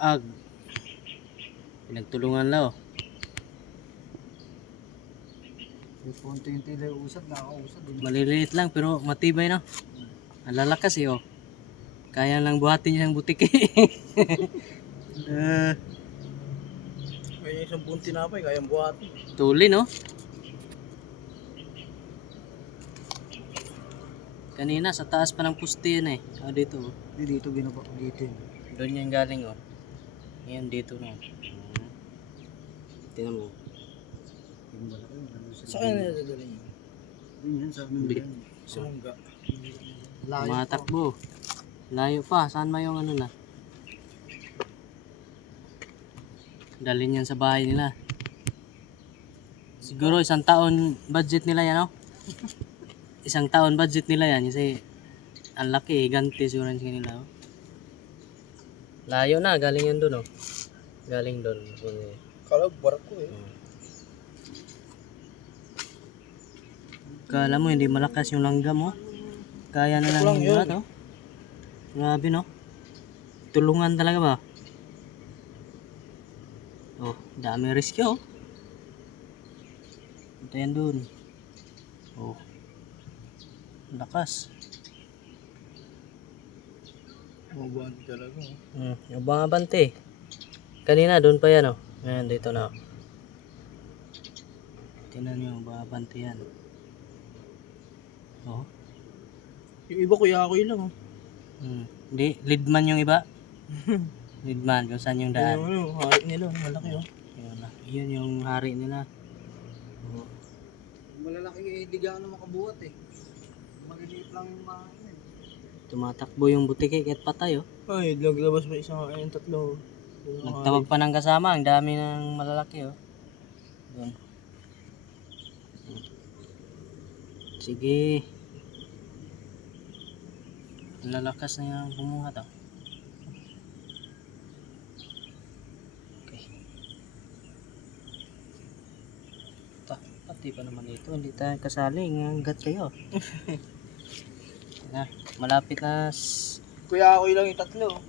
Ag. Pinagtulungan lao. May punto yung tila usad, nakakausad. Maliliit lang pero matibay no. Ang lalakas eh oh. Kaya lang buhatin niya ng butiki. May isang buong tinapay, kayang buhatin. Tuli no. Kanina sa taas pa ng puste yan eh. Ah, dito oh. Dito binaba ko dito. Doon yan galing oh. Ngayon dito no. Tingnan mo. Saan na dadalhin yun? Yun sa amin. Sa mangga. Tumatakbo. Layo pa. Saan ba yung ano na? Dalhin yan sa bahay nila. Siguro isang taon budget nila yan, no? Isang taon budget nila yan kasi ang laki, ganti siguro sa kanila. Oh. Layo na, galing yan doon, oh. Galing doon. Kala barko eh. Kala mo hindi malakas yung langgam, oh. Kaya na lang yung lahat, oh. Grabe, no? Tulungan talaga ba? Oh, dami rescue, oh. Ito yan doon. Oh. Lakas. Mabante talaga. Yung mga bante. Kanina doon pa yan, oh. Ayan, dito na. Tingnan nyo, mga bante yan. Oh. Yung iba kuya ako lang oh. Hindi, leadman yung iba. Leadman, kung saan yung daan. Yung hari nila, malaki oh. Yun yung hari nila. Oh. Malalaki hindi gaano makabuhat eh. Maliliit lang yung mga Tumatakbo yung butiki kahit patay, oh. Ay, naglabas pa isang ayun, tatlo. Nagtawag pa ng kasama, ang dami ng malalaki, oh. Doon. Sige. Lalakas na yung bumuhat, oh. Okay. Pati pa naman ito, hindi tayo kasali, hanggat kayo. Na, malapit na Kuya ako lang yung tatlo.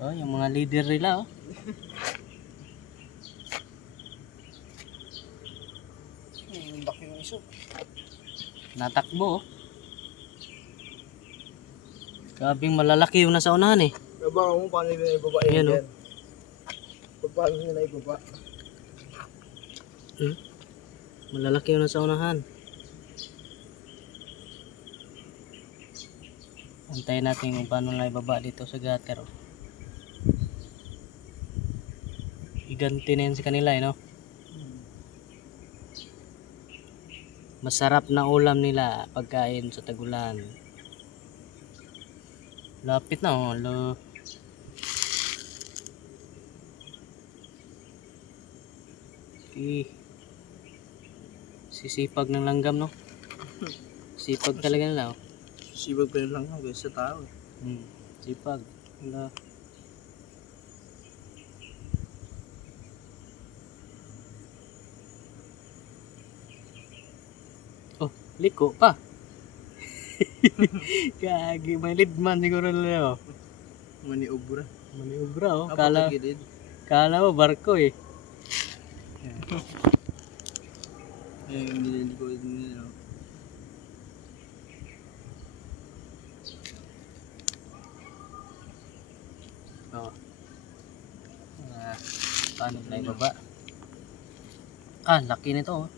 oh, yung mga leader nila, oh. Laki yung iso. Natakbo, oh. Grabing malalaki yung nasa unahan, eh. Nabaka mo paano nila ibaba Ayan, yan. Paano nila ibaba? Malalaki yung nasa unahan. Antayin natin kung paano na ibaba dito sa gutter, oh. Iganti na yun sa kanila, eh, no? Masarap na ulam nila pagkain sa tagulan. Lapit na, oh. Lo. Sisipag ng langgam, no? Sipag talaga nila, oh. Sibag pa yun lang guys sa tao. Sipag. Wala. Oh, liko pa. Kagi, may leadman siguro nila, oh. Maniobra. Maniobra, oh. Kala Kala mo barko, eh. yung nililikod nila. Oh. Paano na ibaba? Ah, laki nito, oh.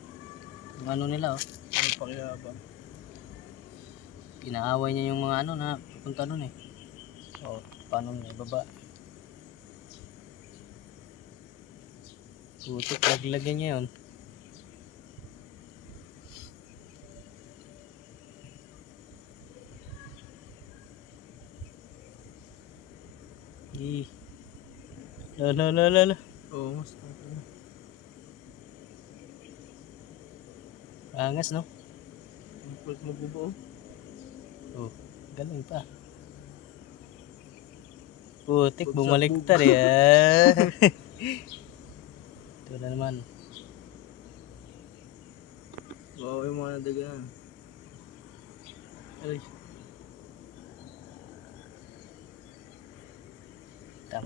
Yung ano nila, oh. Ano pa kaya ba? Inaaway niya yung mga ano na pupunta nun, eh. Oh, paano na ibaba? Putik, laglagyan niya yun. La. Oo, mas Angas, no? ang kulit mabubuo. Oh, galing pa. Putik, bumaliktad, eh. Ito na naman. Wow, yung mga nadagaan. Aray.